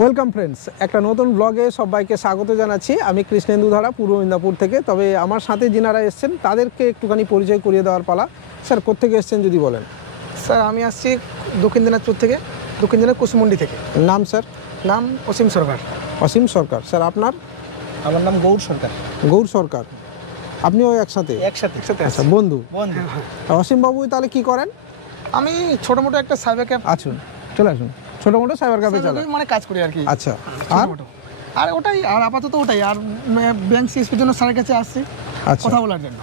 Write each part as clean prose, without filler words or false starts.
Welcome friends, একটা নতুন ব্লগে সবাইকে স্বাগত জানাচ্ছি। আমি কৃষ্ণেন্দু ধারা, পূর্ব মেদিনীপুর থেকে। তবে আমার সাথে যিনারা এসছেন তাদেরকে একটুখানি পরিচয় করিয়ে দেওয়ার পালা। স্যার, কোত্থেকে এসছেন যদি বলেন। স্যার, আমি আসছি দক্ষিণ দিনাজপুর থেকে, দক্ষিণ দিনাজপুর কুসুমুন্ডি থেকে। নাম স্যার? নাম অসীম সরকার। অসীম সরকার। স্যার, আপনার? আমার নাম গৌর সরকার। গৌর সরকার। আপনিও একসাথে? একসাথে। আচ্ছা, বন্ধু। অসীম বাবু তাহলে কি করেন? আমি ছোট মোটো একটা সাইবার ক্যাফ। আসুন, চলে আসুন। ছোট মোটো সাইবার ক্যাফে চালান? মানে কাজ করি আর কি। আচ্ছা, আর ওটাই, আর আপাতত ওটাই। আর ব্যাংক সিএসপির জন্য স্যারের কাছে আসছি কথা বলার জন্য।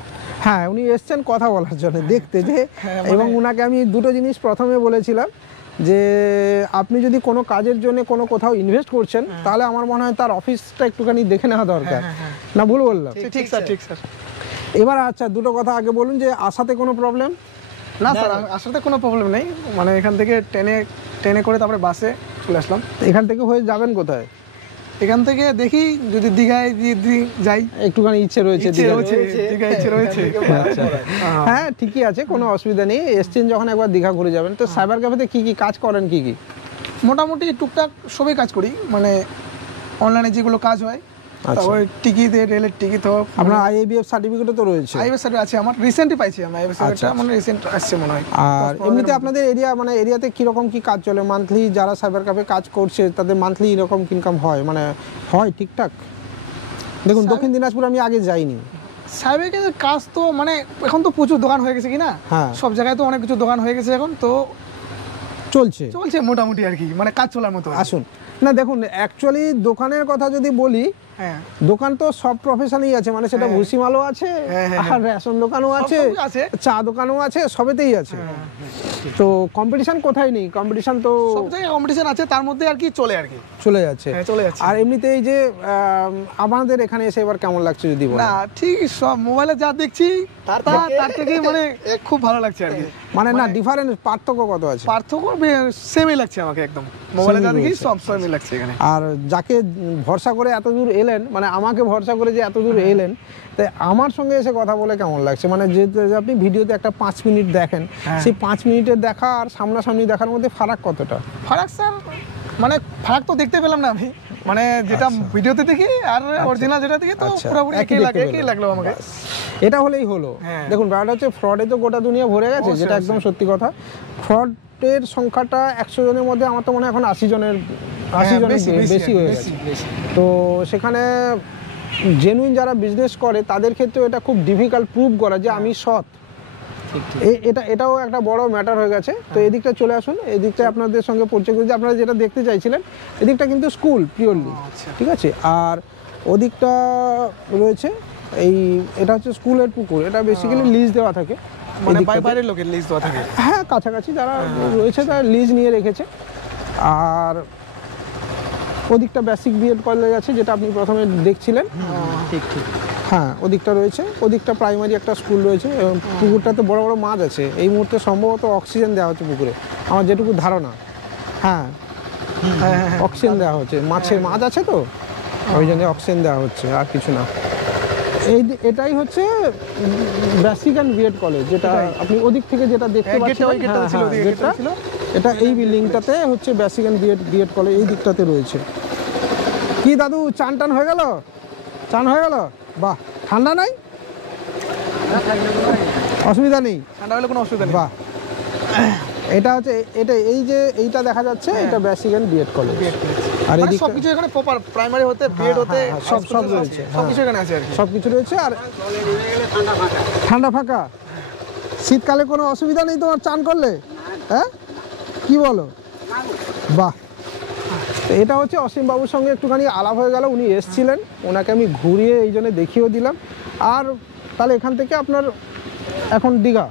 হ্যাঁ, উনি এসছেন কথা বলার জন্য, দেখতে যে। এবং উনাকে আমি দুটো জিনিস প্রথমে বলেছিলাম যে আপনি যদি কোনো কাজের জন্য কোনো কোথাও ইনভেস্ট করছেন তাহলে আমার মনে হয় তার অফিসটা একটুখানি দেখে নেওয়া দরকার। না, ভুল বললাম? ঠিক স্যার, ঠিক স্যার। এবার আচ্ছা, দুটো কথা আগে বলুন যে আসাতে কোনো প্রবলেম? না স্যার, আসাতে কোনো প্রবলেম নেই। মানে এখান থেকে ট্রেনে করে তারপরে বাসে চলে আসলাম। এখান থেকে হয়ে যাবেন কোথায়? এখান থেকে দেখি যদি দীঘায় যাই, একটুখানি ইচ্ছে রয়েছে। দীঘা ইচ্ছে রয়েছে। হ্যাঁ, ঠিকই আছে, কোনো অসুবিধা নেই। এসছেন যখন একবার দীঘা ঘুরে যাবেন। তো সাইবার ক্যাফেতে কি কি কাজ করেন? কি কি? মোটামুটি টুকটাক সবই কাজ করি, মানে অনলাইনে যেগুলো কাজ হয়। তারপরে টিকিট, রেলের টিকিট হোক। আপনার আইএবিএফ সার্টিফিকেটও তো রয়েছে? আইএবিএফ সার্টিফিকেট আছে আমার, রিসেন্টলি পাইছি আমি আইএবিএফ সার্টিফিকেট, মানে রিসেন্ট আসছে মনে হয়। আর এমনিতে আপনাদের এরিয়া, মানে এরিয়াতে কিরকম কি কাজ চলে? মান্থলি যারা সাইবার ক্যাফে কাজ করছে তাদের মান্থলি এরকম ইনকাম হয়, মানে হয় ঠিকঠাক? দেখুন, দক্ষিণ দিনাজপুর আমি আগে যাইনি। সাইবার ক্যাফের কাজ তো মানে এখন তো প্রচুর দোকান হয়ে গেছে কিনা, সব জায়গায় তো অনেক কিছু দোকান হয়ে গেছে এখন, তো চলছে মোটামুটি আর কি, মানে কাজ চলার মতো। আসুন না, দেখুন অ্যাকচুয়ালি দোকানের কথা যদি বলি, দোকান তো সব প্রফেশনই আছে, মানে সেটা ভুসিমালও আছে, আর রেশন দোকানও আছে, চা দোকানও আছে, সবেতেই আছে। তো কম্পিটিশন কোথায় নেই? কম্পিটিশন তো সব জায়গায় কম্পিটিশন আছে, তার মধ্যে আর কি চলে যাচ্ছে। আর এমনিতে এই যে আমাদের এখানে এসে এবার কেমন লাগছে যদি বলেন? না, ঠিক সব মোবাইলে যা দেখছি তার থেকে মানে খুব ভালো লাগছে আর কি। মানে না, ডিফারেন্স, পার্থক্য কত আছে? পার্থক্য সেমই লাগছে আমাকে, একদম মোবাইলে যা দেখি সব সেমই লাগছে এখানে। আর যাকে ভরসা করে এত দূর এলেন, মানে আমাকে ভরসা করে যে এত দূর এলেন, তাই আমার সঙ্গে এসে কথা বলে কেমন লাগছে? মানে যে আপনি ভিডিওতে একটা 5 মিনিট দেখেন, সেই 5 মিনিটের দেখা আর সামনাসামনি দেখার মধ্যে ফারাক কতটা? ফারাক স্যার, মানে ফারাক তো দেখতে পেলাম না আমি, মানে যেটা ভিডিওতে দেখি আর অরিজিনাল যেটা দেখি তো পুরোপুরি একই লাগলো আমাকে। এটা হলেই হলো। দেখুন, ব্যাপারটা হচ্ছে ফ্রডে তো গোটা দুনিয়া ভরে গেছে, যেটা একদম সত্যি কথা। ফ্রডের সংখ্যাটা 100 জনের মধ্যে আমার তো মনে হয় এখন 80 জনের বেশি হয়ে গেছে। তো সেখানে জেনুইন যারা বিজনেস করে তাদের ক্ষেত্রে এটা খুব ডিফিকাল্ট প্রুভ করা যে আমি সৎ। এটাও একটা বড় ম্যাটার হয়ে গেছে। তো এদিকটা চলে আসুন, এদিকটা আপনাদের সঙ্গে পরিচয় করে, আপনারা যেটা দেখতে চাইছিলেন এদিকটা কিন্তু স্কুল পিওরলি, ঠিক আছে। আর ওদিকটা রয়েছে এটা হচ্ছে স্কুলের পুকুর। এটা বেসিক্যালি লিজ দেওয়া থাকে, মানে বাইরের লোকের লিজ দেওয়া থাকে। হ্যাঁ, কাছাকাছি যারা রয়েছে তারা লিজ নিয়ে রেখেছে। আর ওদিকটা বেসিক বিএড কলেজ আছে, যেটা আপনি প্রথমে দেখছিলেন। ঠিক। হ্যাঁ, ওদিকটা রয়েছে, ওদিকটা প্রাইমারি একটা স্কুল রয়েছে। পুকুরটাতে বড় বড় মাছ আছে। এই মুহূর্তে সম্ভবত অক্সিজেন দেওয়া হচ্ছে পুকুরে, আমার যেটুকু ধারণা। হ্যাঁ, অক্সিজেন দেওয়া হচ্ছে, মাছ আছে তো, ওই জন্য অক্সিজেন দেওয়া হচ্ছে, আর কিছু না। এটাই হচ্ছে বেসিক অ্যান্ড বিএড কলেজ, যেটা আপনি ওদিক থেকে যেটা দেখতে পাচ্ছেন। এটা এই বিল্ডিংটাতে হচ্ছে বেসিক অ্যান্ড বিএড কলেজ, এই দিকটাতে রয়েছে। কি দাদু, চান হয়ে গেল? চান হয়ে গেল? বাহ, ঠান্ডা নাই? অসুবিধা নেই, ঠান্ডা হলে কোনো অসুবিধা নেই। বাহ, এটা হচ্ছে এইটা দেখা যাচ্ছে, এটা বেসিক অ্যান্ড বিএড কলেজ। আর এই সবকিছু এখানে প্রপার, প্রাইমারি হতে বিএড হতে সব রয়েছে, সবকিছু এখানে আছে আর কি, সবকিছু রয়েছে। আর ঠান্ডা ফাঁকা, শীতকালে কোনো অসুবিধা নেই তোমার চান করলে? হ্যাঁ, কি বলো? বাহ, এটা হচ্ছে অসীম বাবুর সঙ্গে একটুখানি আলাপ হয়ে গেল। উনি এসছিলেন, ওনাকে আমি ঘুরিয়ে এই জন্য দেখিয়েও দিলাম। আর তাহলে এখান থেকে আপনার এখন দীঘা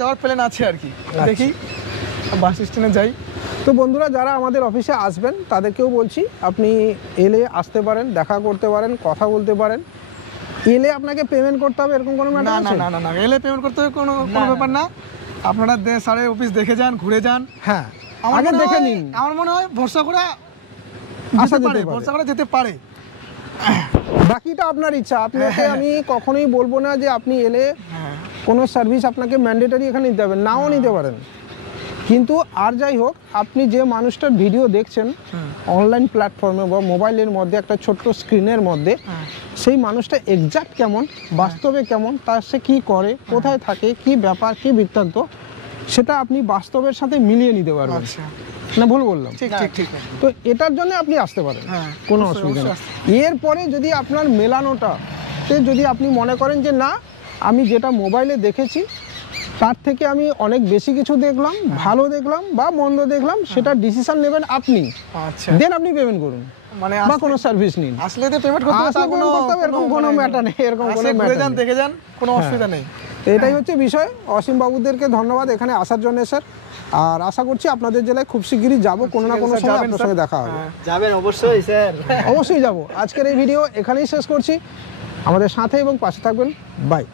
যাওয়ার প্ল্যান আছে আর কি, দেখি বাস স্ট্যান্ডে যাই। তো বন্ধুরা, যারা আমাদের অফিসে আসবেন তাদেরকেও বলছি, আপনি এলে আসতে পারেন, দেখা করতে পারেন, কথা বলতে পারেন। এলে আপনাকে পেমেন্ট করতে হবে এরকম কোনো ম্যাটার আছে? না, এলে পেমেন্ট করতে হবে কোনো ব্যাপার না। আপনারা স্যারের অফিস দেখে যান, ঘুরে যান। হ্যাঁ, আগে দেখে নিন। আমার মনে হয় ভরসা করে যেতে পারে। বাকিটা আপনার ইচ্ছা। আপনাকে আমি কখনোই বলবো না যে আপনি এলে কোনো সার্ভিস আপনাকে ম্যান্ডেটরি এখানে নিতে হবে, নাও নিতে পারেন। কিন্তু আর যাই হোক, আপনি যে মানুষটার ভিডিও দেখছেন অনলাইন প্ল্যাটফর্মে বা মোবাইলের মধ্যে একটা ছোট্ট স্ক্রিনের মধ্যে, সেই মানুষটা এক্সাক্ট কেমন, বাস্তবে কেমন, তার সে কী করে, কোথায় থাকে, কি ব্যাপার, কি বৃত্তান্ত, সেটা আপনি বাস্তবের সাথে মিলিয়ে নিতে পারবেন। না ভুল বললাম? ঠিক। তো এটার জন্য আপনি আসতে পারেন, কোনো অসুবিধা নেই। এরপরে যদি আপনার মেলানোটাতে যদি আপনি মনে করেন যে না, আমি যেটা মোবাইলে দেখেছি তার থেকে আমি অনেক বেশি কিছু দেখলাম, ভালো দেখলাম বা মন্দ দেখলাম, সেটা ডিসিশন নেবেন আপনি। দেন আপনি পেমেন্ট করুন, মানে বা কোনো সার্ভিস নিন। আসলে তো পেমেন্ট করতে হবে, এরকম কোনো ম্যাটার নেই, এরকম কোনো ম্যাটার নেই, দেখে যান, কোনো অসুবিধা নেই। এটাই হচ্ছে বিষয়। অসীম বাবুদেরকে ধন্যবাদ এখানে আসার জন্য স্যার, আর আশা করছি আপনাদের জেলায় খুব শিগগিরই যাবো, কোনো না কোনো সময় আপনার সঙ্গে দেখা হবে। যাবেন অবশ্যই স্যার, অবশ্যই যাব। আজকের এই ভিডিও এখানেই শেষ করছি, আমাদের সাথে এবং পাশে থাকবেন, বাই।